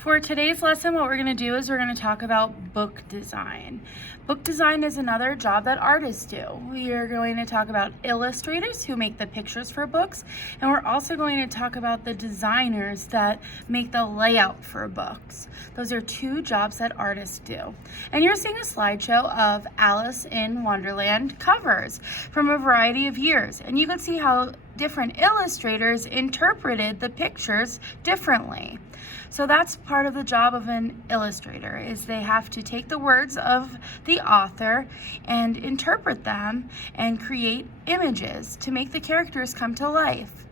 For today's lesson, what we're going to do is we're going to talk about book design. Book design is another job that artists do. We are going to talk about illustrators who make the pictures for books, and we're also going to talk about the designers that make the layout for books. Those are two jobs that artists do. And you're seeing a slideshow of Alice in Wonderland covers from a variety of years, and you can see how different illustrators interpreted the pictures differently. So that's part of the job of an illustrator, is they have to take the words of the author and interpret them and create images to make the characters come to life.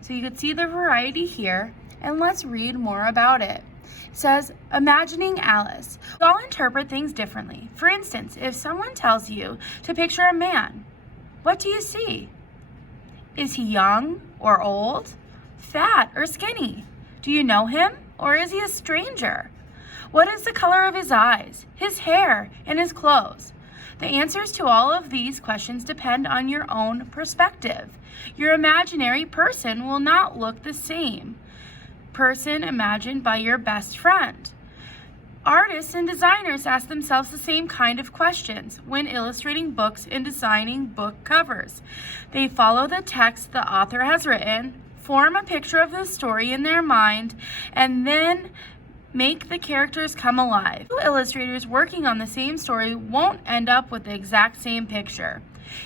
So you can see the variety here, and let's read more about it. It says, imagining Alice. We all interpret things differently. For instance, if someone tells you to picture a man, what do you see? Is he young or old, fat or skinny? Do you know him? Or is he a stranger? What is the color of his eyes, his hair, and his clothes? The answers to all of these questions depend on your own perspective. Your imaginary person will not look the same person imagined by your best friend. Artists and designers ask themselves the same kind of questions when illustrating books and designing book covers. They follow the text the author has written, form a picture of the story in their mind, and then make the characters come alive. Two illustrators working on the same story won't end up with the exact same picture.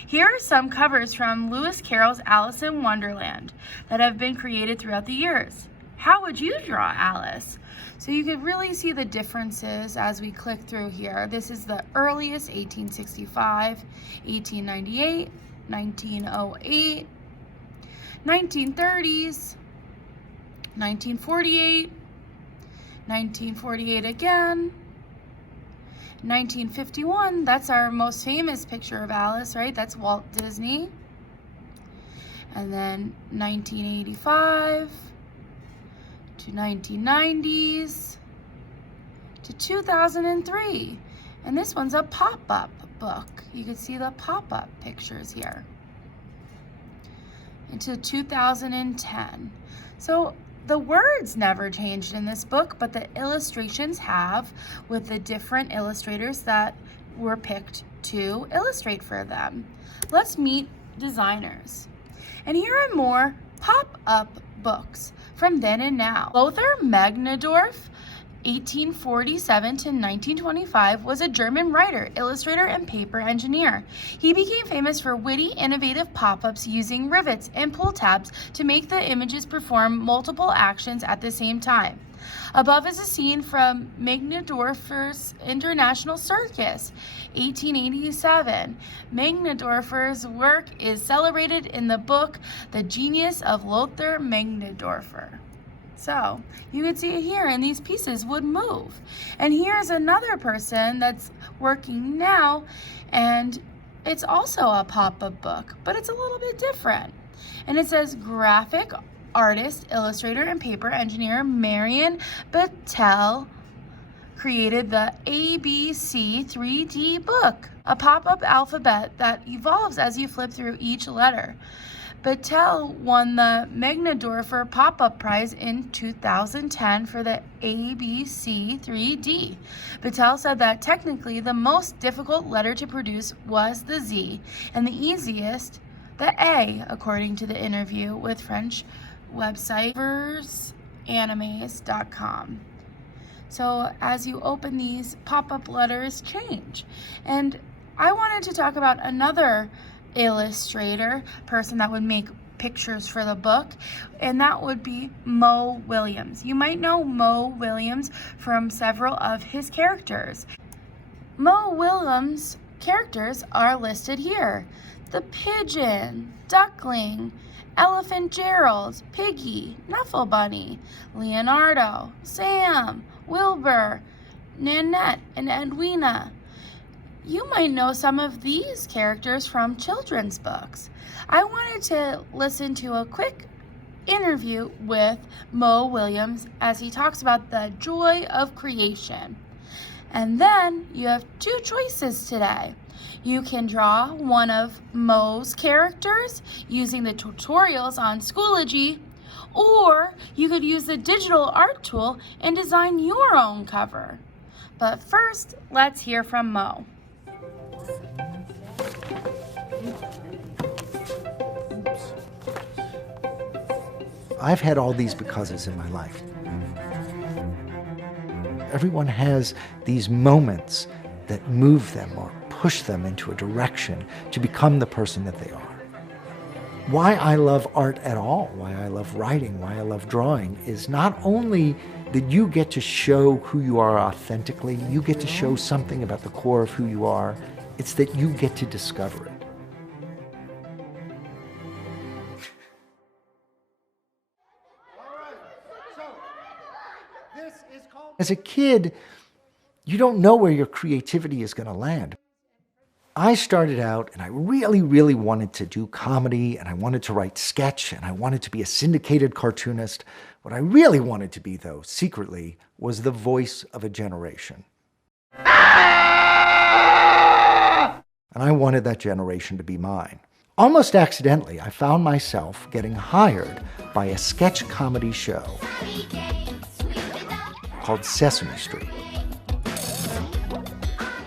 Here are some covers from Lewis Carroll's Alice in Wonderland that have been created throughout the years. How would you draw Alice? So you could really see the differences as we click through here. This is the earliest, 1865, 1898, 1908, 1930s, 1948, 1948 again, 1951, that's our most famous picture of Alice, right? That's Walt Disney. And then 1985 to 1990s to 2003. And this one's a pop-up book. You can see the pop-up pictures here. Into 2010. So the words never changed in this book, but the illustrations have, with the different illustrators that were picked to illustrate for them. Let's meet designers. And here are more pop-up books from then and now. Lothar Magnendorf, 1847 to 1925, was a German writer, illustrator, and paper engineer. He became famous for witty, innovative pop-ups using rivets and pull tabs to make the images perform multiple actions at the same time. Above is a scene from Magnendorfer's International Circus, 1887. Magnendorfer's work is celebrated in the book The Genius of Lothar Magnendorfer. So you could see it here, and these pieces would move. And here's another person that's working now, and it's also a pop-up book, but it's a little bit different. And it says graphic artist, illustrator, and paper engineer Marion Battelle created the ABC 3D book, a pop-up alphabet that evolves as you flip through each letter. Battelle won the Magnendorfer Pop-Up Prize in 2010 for the ABC 3D. Battelle said that technically the most difficult letter to produce was the Z, and the easiest, the A, according to the interview with French website versanimes.com. So as you open these, pop-up letters change. And I wanted to talk about another illustrator, person that would make pictures for the book, and that would be Mo Willems. You might know Mo Willems from several of his characters. Mo Willems' characters are listed here. The Pigeon, Duckling, Elephant Gerald, Piggy, Nuffle Bunny, Leonardo, Sam, Wilbur, Nanette, and Edwina. You might know some of these characters from children's books. I wanted to listen to a quick interview with Mo Willems as he talks about the joy of creation. And then you have two choices today. You can draw one of Mo's characters using the tutorials on Schoology, Or you could use the digital art tool and design your own cover. But first, let's hear from Mo. I've had all these becauses in my life. Everyone has these moments that move them or push them into a direction to become the person that they are. Why I love art at all, why I love writing, why I love drawing, is not only that you get to show who you are authentically, you get to show something about the core of who you are, it's that you get to discover it. As a kid, you don't know where your creativity is going to land. I started out and I really, really wanted to do comedy, and I wanted to write sketch, and I wanted to be a syndicated cartoonist. What I really wanted to be, though, secretly, was the voice of a generation. And I wanted that generation to be mine. Almost accidentally, I found myself getting hired by a sketch comedy show called Sesame Street.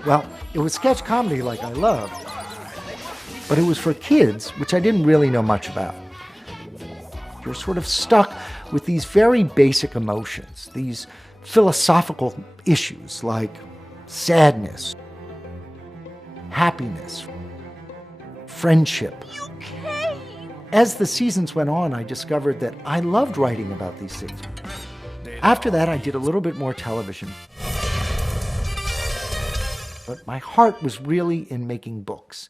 Well, it was sketch comedy like I loved, but it was for kids, which I didn't really know much about. You're sort of stuck with these very basic emotions, these philosophical issues like sadness, happiness, friendship. As the seasons went on, I discovered that I loved writing about these things. After that, I did a little bit more television. But my heart was really in making books.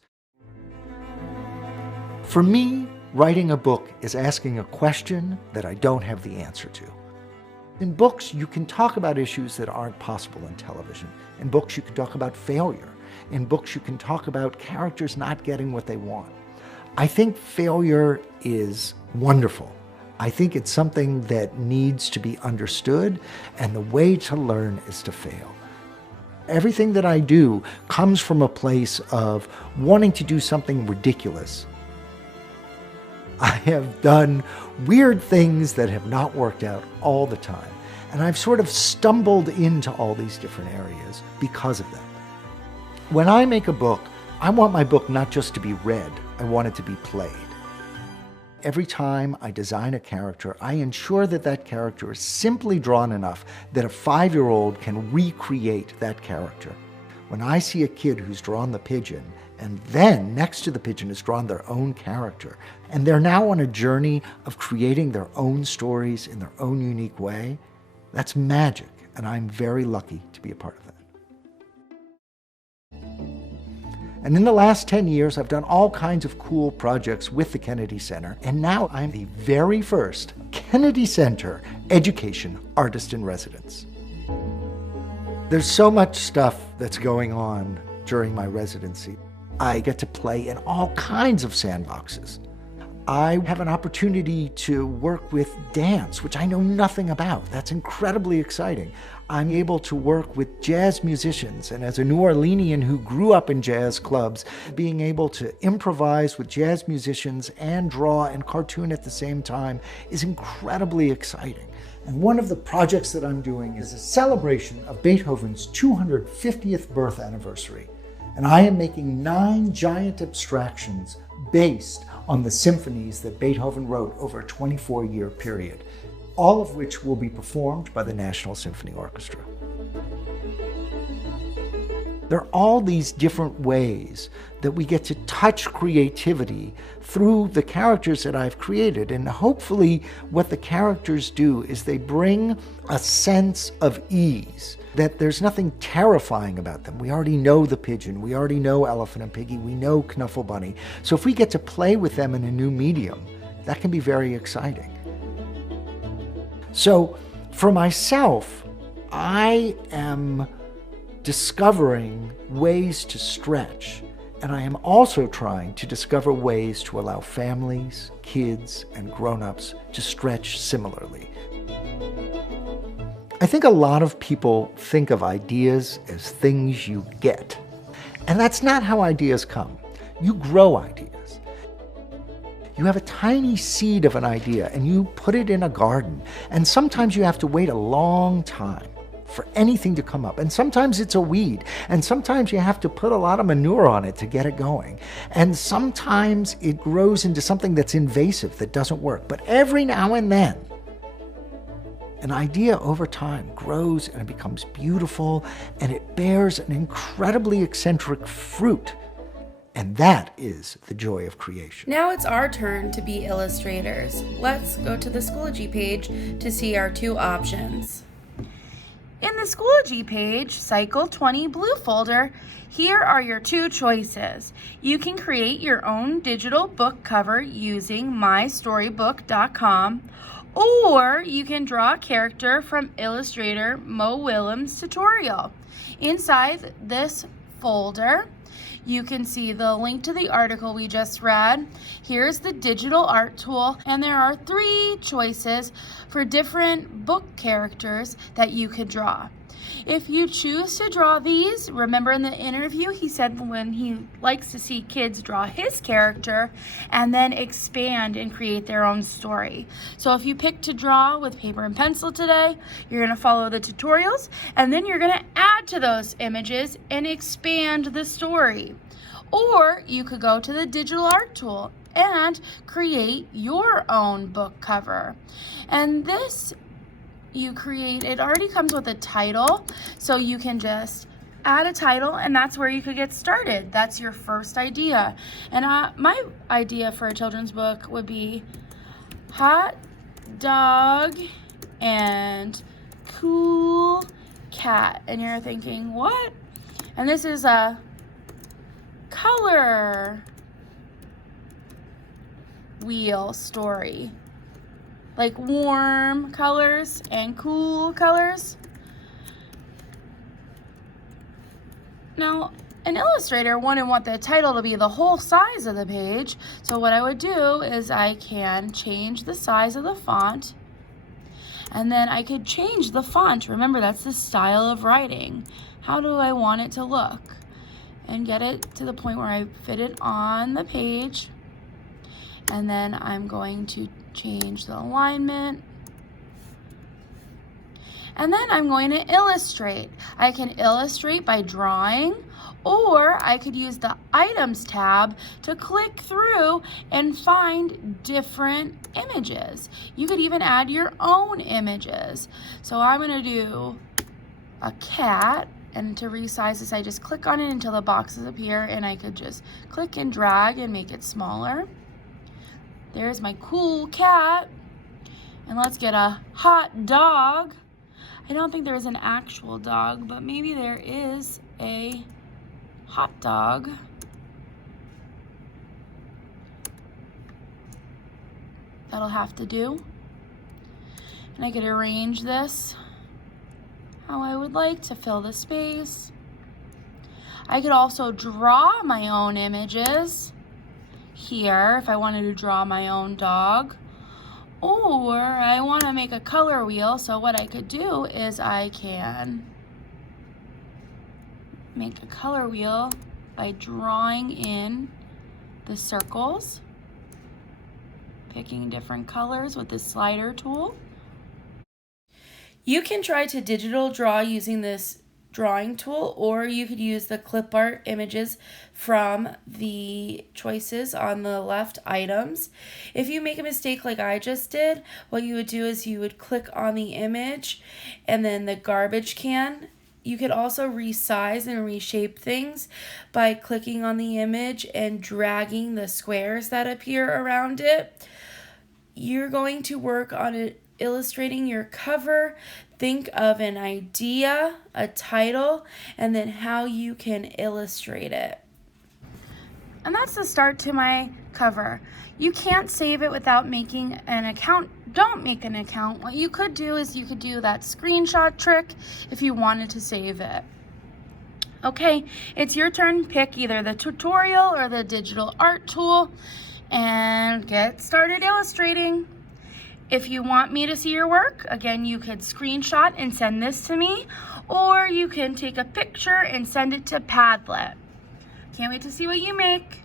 For me, writing a book is asking a question that I don't have the answer to. In books, you can talk about issues that aren't possible in television. In books, you can talk about failure. In books, you can talk about characters not getting what they want. I think failure is wonderful. I think it's something that needs to be understood, and the way to learn is to fail. Everything that I do comes from a place of wanting to do something ridiculous. I have done weird things that have not worked out all the time, and I've sort of stumbled into all these different areas because of them. When I make a book, I want my book not just to be read, I want it to be played. Every time I design a character, I ensure that that character is simply drawn enough that a 5-year-old can recreate that character. When I see a kid who's drawn the pigeon, and then next to the pigeon is drawn their own character, and they're now on a journey of creating their own stories in their own unique way, that's magic, and I'm very lucky to be a part of that. And in the last 10 years, I've done all kinds of cool projects with the Kennedy Center, and now I'm the very first Kennedy Center Education Artist in Residence. There's so much stuff that's going on during my residency. I get to play in all kinds of sandboxes. I have an opportunity to work with dance, which I know nothing about. That's incredibly exciting. I'm able to work with jazz musicians, and as a New Orleanian who grew up in jazz clubs, being able to improvise with jazz musicians and draw and cartoon at the same time is incredibly exciting. And one of the projects that I'm doing is a celebration of Beethoven's 250th birth anniversary. And I am making 9 giant abstractions based on the symphonies that Beethoven wrote over a 24-year period, all of which will be performed by the National Symphony Orchestra. There are all these different ways that we get to touch creativity through the characters that I've created, and hopefully what the characters do is they bring a sense of ease, that there's nothing terrifying about them. We already know the pigeon, we already know Elephant and Piggy, we know Knuffle Bunny. So if we get to play with them in a new medium, that can be very exciting. So for myself, I am discovering ways to stretch, and I am also trying to discover ways to allow families, kids, and grown-ups to stretch similarly. I think a lot of people think of ideas as things you get, and that's not how ideas come. You grow ideas. You have a tiny seed of an idea and you put it in a garden. And sometimes you have to wait a long time for anything to come up. And sometimes it's a weed. And sometimes you have to put a lot of manure on it to get it going. And sometimes it grows into something that's invasive, that doesn't work. But every now and then, an idea over time grows and it becomes beautiful and it bears an incredibly eccentric fruit. And that is the joy of creation. Now it's our turn to be illustrators. Let's go to the Schoology page to see our 2 options. In the Schoology page, Cycle 20 Blue folder, here are your 2 choices. You can create your own digital book cover using mystorybook.com, or you can draw a character from illustrator Mo Willems' tutorial. Inside this folder, you can see the link to the article we just read. Here's the digital art tool, and there are 3 choices for different book characters that you could draw. If you choose to draw these, remember in the interview he said when he likes to see kids draw his character and then expand and create their own story. So if you pick to draw with paper and pencil today, you're going to follow the tutorials and then you're going to add to those images and expand the story. Or you could go to the digital art tool and create your own book cover. And this you create, it already comes with a title, so you can just add a title and that's where you could get started. That's your first idea. And my idea for a children's book would be Hot Dog and Cool Cat. And you're thinking, what? And this is a color wheel story. Like warm colors and cool colors. Now, an illustrator wouldn't want the title to be the whole size of the page, so what I would do is I can change the size of the font, and then I could change the font. Remember, that's the style of writing. How do I want it to look? And get it to the point where I fit it on the page, and then I'm going to change the alignment. And then I'm going to illustrate. I can illustrate by drawing, or I could use the Items tab to click through and find different images. You could even add your own images. So I'm going to do a cat, and to resize this, I just click on it until the boxes appear, and I could just click and drag and make it smaller. There's my cool cat. And let's get a hot dog. I don't think there's an actual dog, but maybe there is a hot dog. That'll have to do. And I could arrange this how I would like to fill the space. I could also draw my own images here if I wanted to draw my own dog, or I want to make a color wheel. So what I could do is I can make a color wheel by drawing in the circles, picking different colors with the slider tool. You can try to digital draw using this drawing tool, or you could use the clip art images from the choices on the left items. If you make a mistake like I just did, what you would do is you would click on the image and then the garbage can. You could also resize and reshape things by clicking on the image and dragging the squares that appear around it. You're going to work on it illustrating your cover. Think of an idea, a title, and then how you can illustrate it. And that's the start to my cover. You can't save it without making an account. Don't make an account. What you could do is you could do that screenshot trick if you wanted to save it. Okay, it's your turn. Pick either the tutorial or the digital art tool and get started illustrating. If you want me to see your work, again, you could screenshot and send this to me, or you can take a picture and send it to Padlet. Can't wait to see what you make.